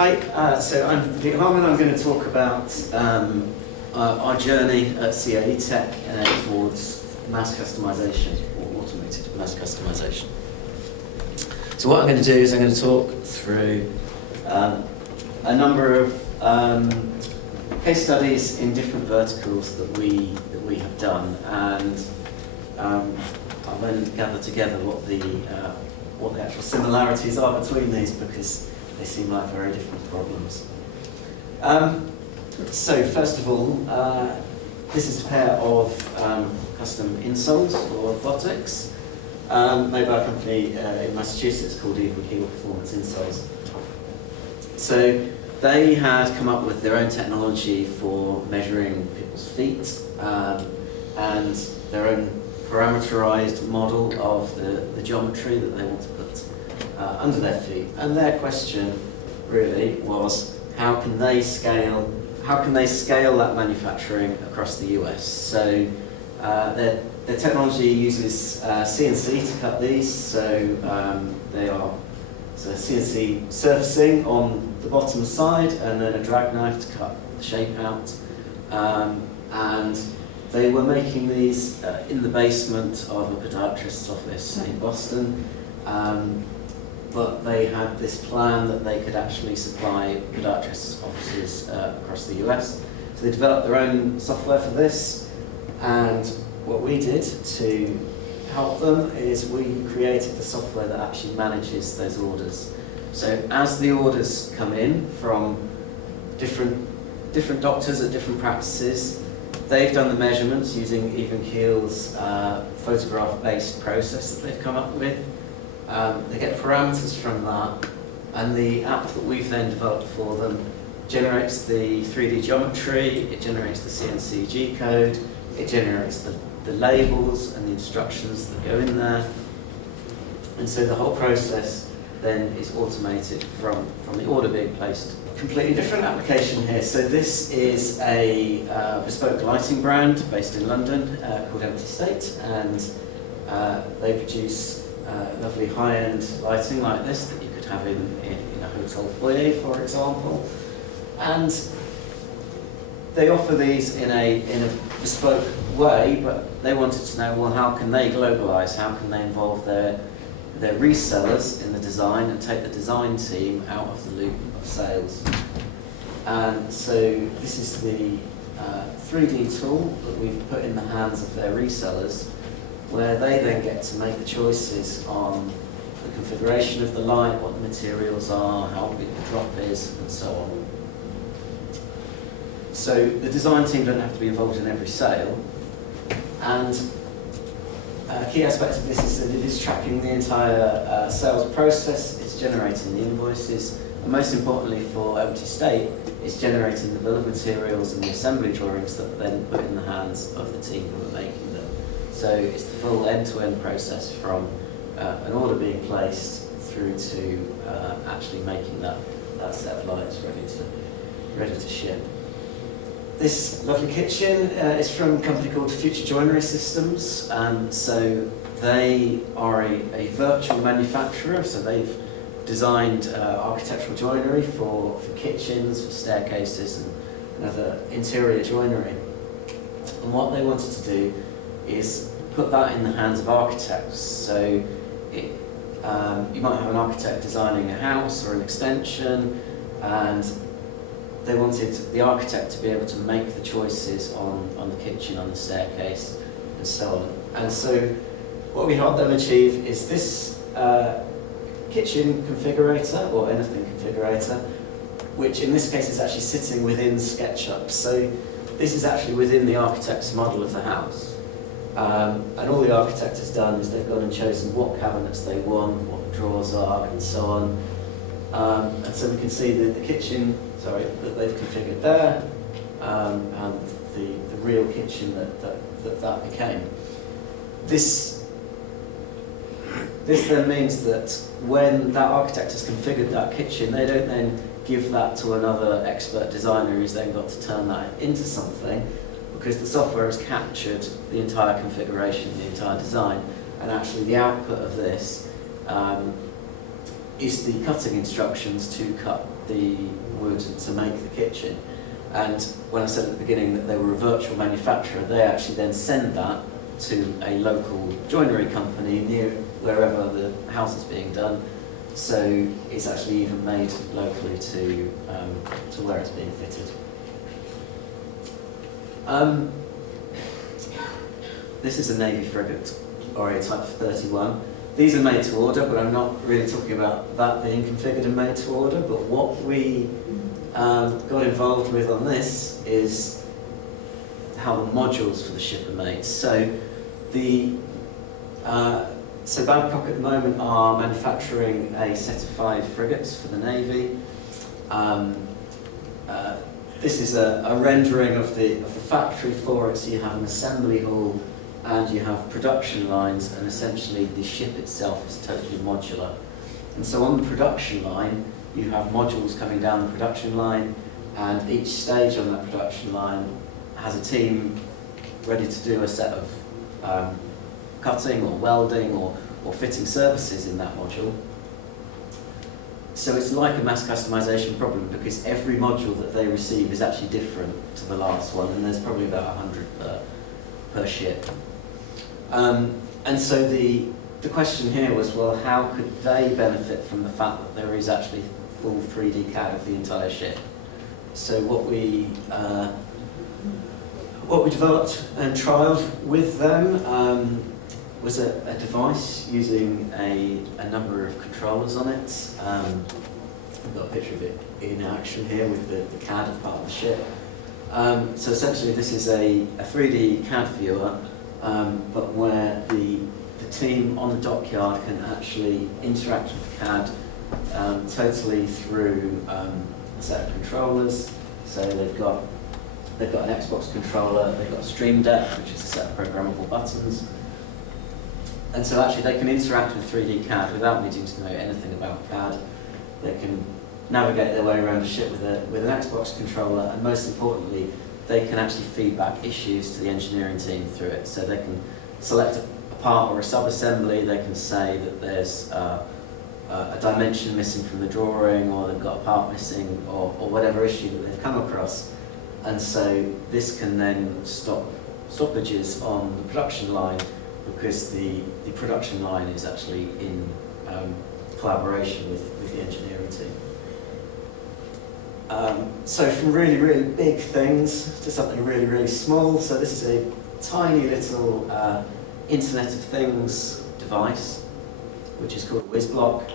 Hi, so I'm Harman. I'm going to talk about our journey at CAE Tech towards mass customisation, or automated mass customisation. So what I'm going to do is I'm going to talk through a number of case studies in different verticals that we have done, and I'll then gather together what the actual similarities are between these, because they seem like very different problems. So first of all, this is a pair of custom insoles or orthotics made by a company in Massachusetts called Even Keel Performance Insoles. So they had come up with their own technology for measuring people's feet and their own parameterized model of the geometry that they want to put under their feet. And their question really was, how can they scale that manufacturing across the US? So their technology uses CNC to cut these, so they are CNC surfacing on the bottom side and then a drag knife to cut the shape out. And they were making these in the basement of a podiatrist's office in Boston, but they had this plan that they could actually supply podiatrists' offices across the US. So they developed their own software for this, and what we did to help them is we created the software that actually manages those orders. So as the orders come in from different doctors at different practices, they've done the measurements using Even Keel's photograph-based process that they've come up with. They get parameters from that, and the app that we've then developed for them generates the 3D geometry, it generates the CNC G code, it generates the labels and the instructions that go in there. And so the whole process then is automated from the order being placed. Completely different application here. So this is a bespoke lighting brand based in London called Empty State, and they produce lovely high-end lighting like this that you could have in a hotel foyer, for example. And they offer these in a bespoke way, but they wanted to know, well, how can they globalize? How can they involve their resellers in the design and take the design team out of the loop of sales? And so this is the 3D tool that we've put in the hands of their resellers, where they then get to make the choices on the configuration of the light, what the materials are, how big the drop is, and so on. So the design team don't have to be involved in every sale, and a key aspect of this is that it is tracking the entire sales process, it's generating the invoices, and most importantly for Empty State, it's generating the bill of materials and the assembly drawings that are then put in the hands of the team who are making them. So it's the full end-to-end process from an order being placed through to actually making that set of lights ready to ship. This lovely kitchen is from a company called Future Joinery Systems. So they are a virtual manufacturer, so they've designed architectural joinery for kitchens, for staircases and other interior joinery. And what they wanted to do is put that in the hands of architects. So you might have an architect designing a house or an extension, and they wanted the architect to be able to make the choices on the kitchen, on the staircase, and so on. And so what we help them achieve is this kitchen configurator, or anything configurator, which in this case is actually sitting within SketchUp. So this is actually within the architect's model of the house. And all the architect has done is they've gone and chosen what cabinets they want, what the drawers are, and so on. And so we can see the kitchen, that they've configured there, and the real kitchen that became. This then means that when that architect has configured that kitchen, they don't then give that to another expert designer who's then got to turn that into something, because the software has captured the entire configuration, the entire design, and actually the output of this is the cutting instructions to cut the wood to make the kitchen. And when I said at the beginning that they were a virtual manufacturer, they actually then send that to a local joinery company near wherever the house is being done. So it's actually even made locally to where it's being fitted. This is a Navy frigate, RA Type 31. These are made to order, but I'm not really talking about that being configured and made to order. But what we got involved with on this is how the modules for the ship are made. So Babcock at the moment are manufacturing a set of 5 frigates for the Navy. This is a rendering of the factory for it. So you have an assembly hall and you have production lines, and essentially the ship itself is totally modular. And so on the production line, you have modules coming down the production line, and each stage on that production line has a team ready to do a set of cutting or welding or fitting services in that module. So it's like a mass customization problem, because every module that they receive is actually different to the last one, and there's probably about 100 per ship. And so the question here was, well, how could they benefit from the fact that there is actually full 3D CAD of the entire ship? So what we developed and trialled with them was a device using a number of controllers on it. I've got a picture of it in action here with the CAD as part of the ship. So essentially this is a 3D CAD viewer, but where the team on the dockyard can actually interact with CAD totally through a set of controllers. So they've got an Xbox controller, they've got a Stream Deck, which is a set of programmable buttons. And so actually they can interact with 3D CAD without needing to know anything about CAD. They can navigate their way around a ship with an Xbox controller, and most importantly, they can actually feed back issues to the engineering team through it. So they can select a part or a sub-assembly, they can say that there's a dimension missing from the drawing, or they've got a part missing, or whatever issue that they've come across. And so this can then stop stoppages on the production line, because the production line is actually in collaboration with the engineering team. So from really, really big things to something really, really small. So this is a tiny little Internet of Things device, which is called WizBlock.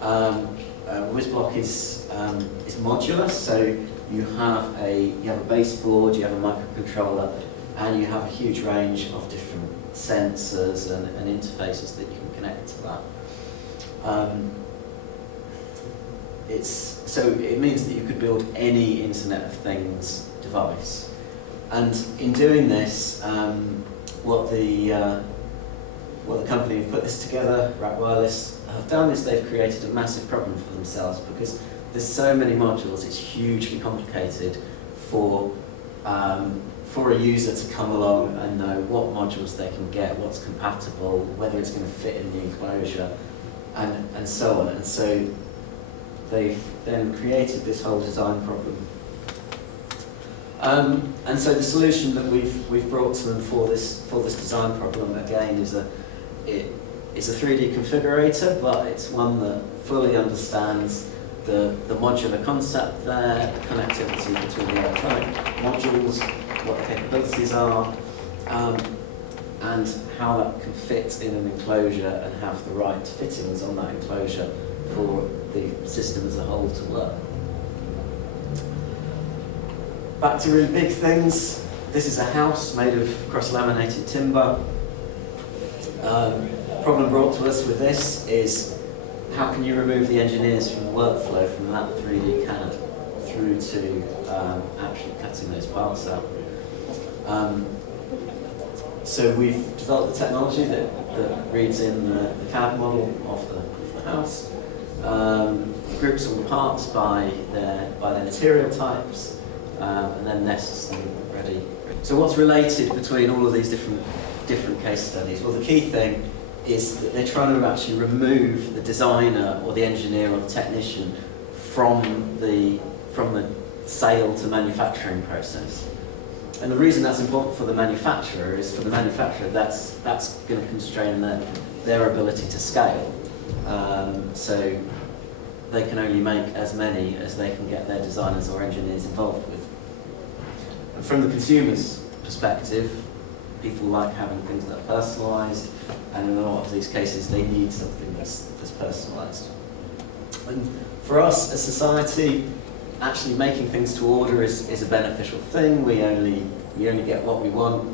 WizBlock is modular, so you have a baseboard, you have a microcontroller, and you have a huge range of different sensors and interfaces that you can connect to that. So it means that you could build any Internet of Things device. And in doing this, what the company who put this together, Rack Wireless, have done is they've created a massive problem for themselves, because there's so many modules, it's hugely complicated for a user to come along and know what modules they can get, what's compatible, whether it's going to fit in the enclosure, and so on. And so they've then created this whole design problem. And so the solution that we've brought to them for this design problem, again, is a 3D configurator, but it's one that fully understands the modular concept there, the connectivity between the electronic modules, what the capabilities are, and how that can fit in an enclosure and have the right fittings on that enclosure for the system as a whole to work. Back to really big things. This is a house made of cross-laminated timber. Problem brought to us with this is, how can you remove the engineers from the workflow from that 3D CAD through to actually cutting those parts out? So we've developed the technology that reads in the CAD model of the house, groups all the parts by their material types, and then nests them ready. So what's related between all of these different case studies? Well, the key thing is that they're trying to actually remove the designer or the engineer or the technician from the sale to manufacturing process. And the reason that's important for the manufacturer is for the manufacturer that's going to constrain their ability to scale. So they can only make as many as they can get their designers or engineers involved with. And from the consumer's perspective, people like having things that are personalised, and in a lot of these cases they need something that's personalised. And for us as society, actually making things to order is a beneficial thing. We only get what we want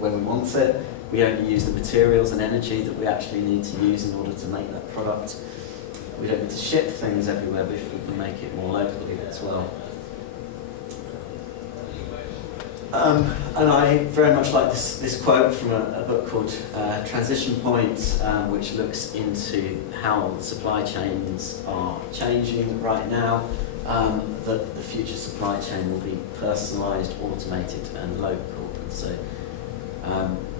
when we want it. We only use the materials and energy that we actually need to use in order to make that product. We don't need to ship things everywhere, but if we can make it more locally as well. And I very much like this quote from a book called Transition Point, which looks into how the supply chains are changing right now. That the future supply chain will be personalised, automated and local. And so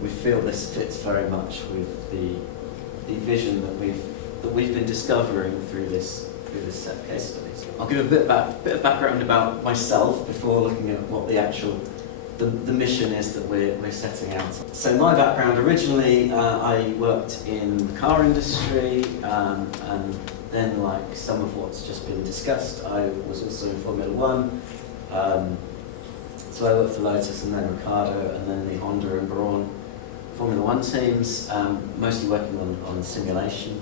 we feel this fits very much with the vision that we've been discovering through this set of case studies. I'll give a bit of background about myself before looking at what the actual the mission is that we're setting out. So my background, originally I worked in the car industry, and then, like some of what's just been discussed, I was also in Formula One. So I worked for Lotus and then Ricardo and then the Honda and Braun Formula One teams, mostly working on simulation.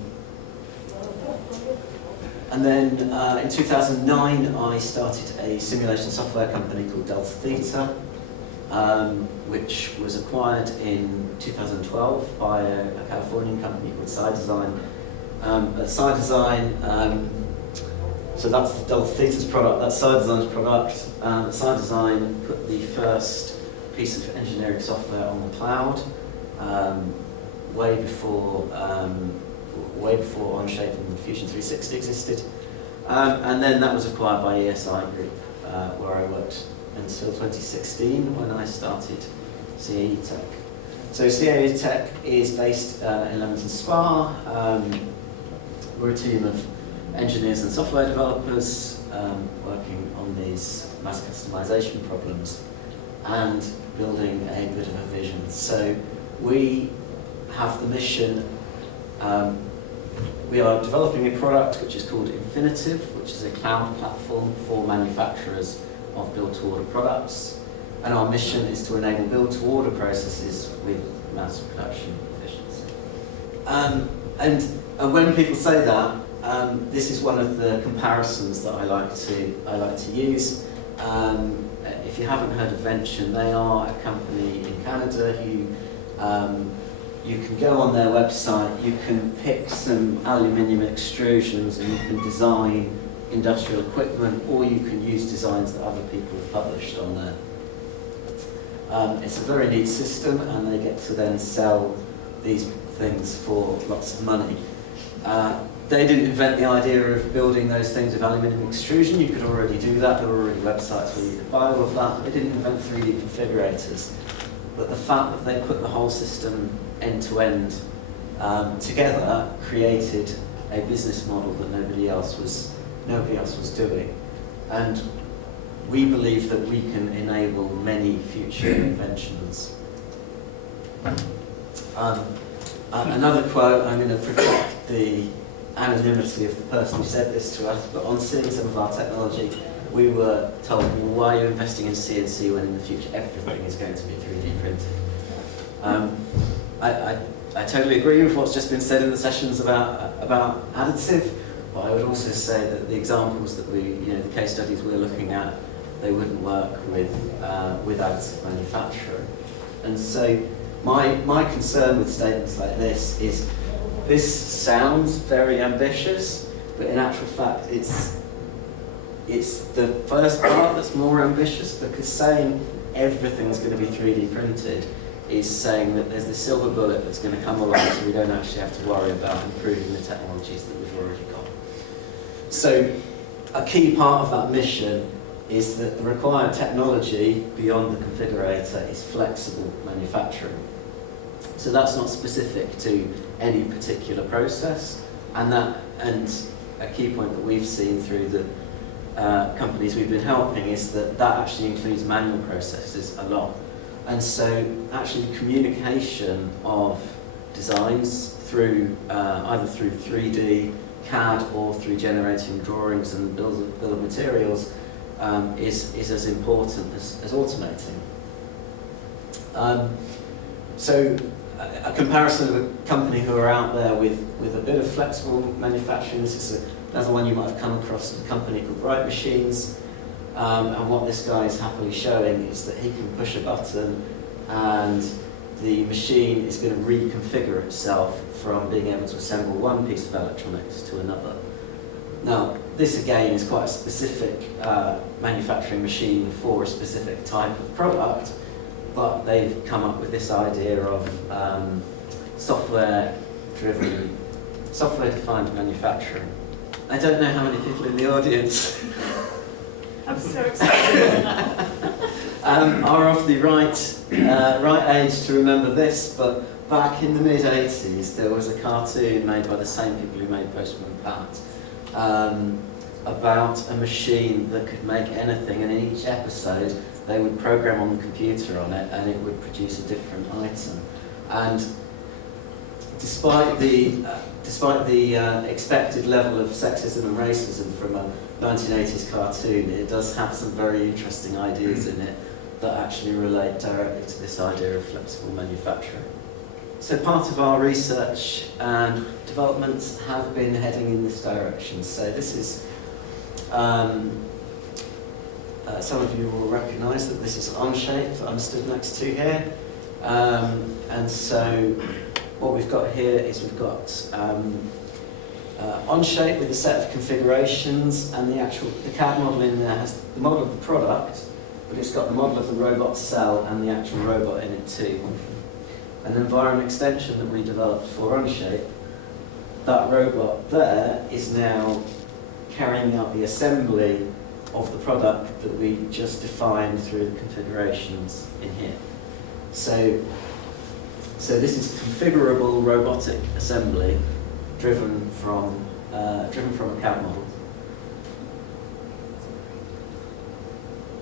And then in 2009 I started a simulation software company called Delta Theta, which was acquired in 2012 by a Californian company called SideDesign. At SideDesign, so that's the Delta Theta's product, that's SideDesign's product. SideDesign put the first piece of engineering software on the cloud, way before Onshape and Fusion 360 existed. And then that was acquired by ESI Group, where I worked until 2016 when I started CAE Tech. So CAE Tech is based in Leamington Spa. We're a team of engineers and software developers working on these mass customization problems and building a bit of a vision. So we have the mission, we are developing a product which is called Infinitive, which is a cloud platform for manufacturers of build-to-order products. And our mission is to enable build-to-order processes with mass production efficiency. And when people say that, this is one of the comparisons that I like to use. If you haven't heard of Vention, they are a company in Canada who you can go on their website, you can pick some aluminium extrusions and you can design industrial equipment, or you can use designs that other people have published on there. It's a very neat system, and they get to then sell these things for lots of money. They didn't invent the idea of building those things with aluminium extrusion. You could already do that. There were already websites where you could buy all of that. They didn't invent 3D configurators. But the fact that they put the whole system end-to-end together created a business model that nobody else was doing. And we believe that we can enable many future inventions. Another quote, I'm going to protect the anonymity of the person who said this to us, but on seeing some of our technology, we were told, well, why are you investing in CNC when in the future everything is going to be 3D printed? I totally agree with what's just been said in the sessions about additive, but I would also say that the examples that the case studies we're looking at, they wouldn't work with additive manufacturing. And so my concern with statements like this is, this sounds very ambitious, but in actual fact it's the first part that's more ambitious, because saying everything's going to be 3D printed is saying that there's the silver bullet that's going to come along, so we don't actually have to worry about improving the technologies that we've already got. So a key part of that mission is that the required technology beyond the configurator is flexible manufacturing. So that's not specific to any particular process, and a key point that we've seen through companies we've been helping is that actually includes manual processes a lot. And so actually communication of designs through either through 3D, CAD, or through generating drawings and bill of materials is as important as automating. So a comparison of a company who are out there with a bit of flexible manufacturing. This is another one you might have come across, a company called Bright Machines. And what this guy is happily showing is that he can push a button and the machine is going to reconfigure itself from being able to assemble one piece of electronics to another. Now, this again is quite a specific manufacturing machine for a specific type of product, but they've come up with this idea of software-defined manufacturing. I don't know how many people in the audience I'm so excited. are of the right age to remember this, but back in the mid-80s there was a cartoon made by the same people who made Postman Pat about a machine that could make anything, and in each episode they would program on the computer on it and it would produce a different item. And despite the expected level of sexism and racism from a 1980s cartoon, it does have some very interesting ideas in it that actually relate directly to this idea of flexible manufacturing. So part of our research and developments have been heading in this direction. So this is, some of you will recognise that this is Onshape that I'm stood next to here. And so what we've got here is we've got Onshape with a set of configurations, and the CAD model in there has the model of the product, but it's got the model of the robot cell and the actual robot in it too. An environment extension that we developed for Onshape, that robot there is now carrying out the assembly of the product that we just defined through the configurations in here. So this is configurable robotic assembly driven from a CAD model.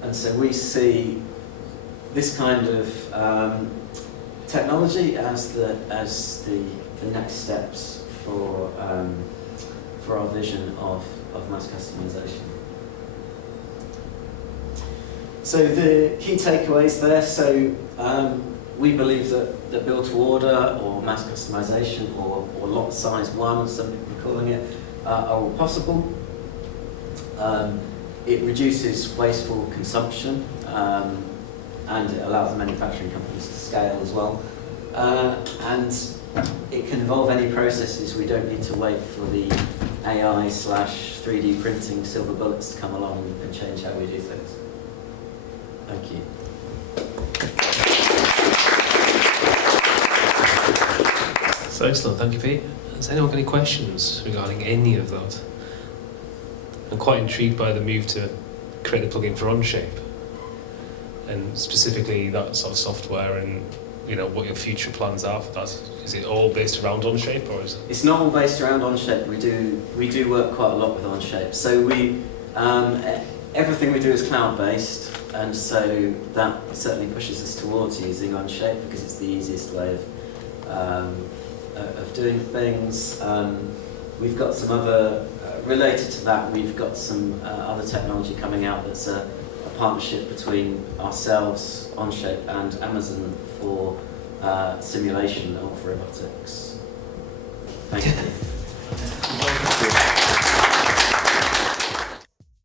And so we see this kind of technology as the next steps for our vision of mass customization. So the key takeaways there. So we believe that build to order or mass customization or lot size one, as some people are calling it, are all possible. It reduces wasteful consumption and it allows the manufacturing companies to scale as well. And it can involve any processes. We don't need to wait for the AI/3D printing silver bullets to come along and change how we do things. Thank you. So excellent, thank you, Pete. Has anyone got any questions regarding any of that? I'm quite intrigued by the move to create the plugin for Onshape, and specifically that sort of software, and what your future plans are for that. Is it all based around Onshape, or is it? It's not all based around Onshape. We do work quite a lot with Onshape. So everything we do is cloud-based, and so that certainly pushes us towards using Onshape because it's the easiest way of doing things. We've got some other related to that. We've got some other technology coming out that's a partnership between ourselves, Onshape, and Amazon for simulation of robotics. Thank you.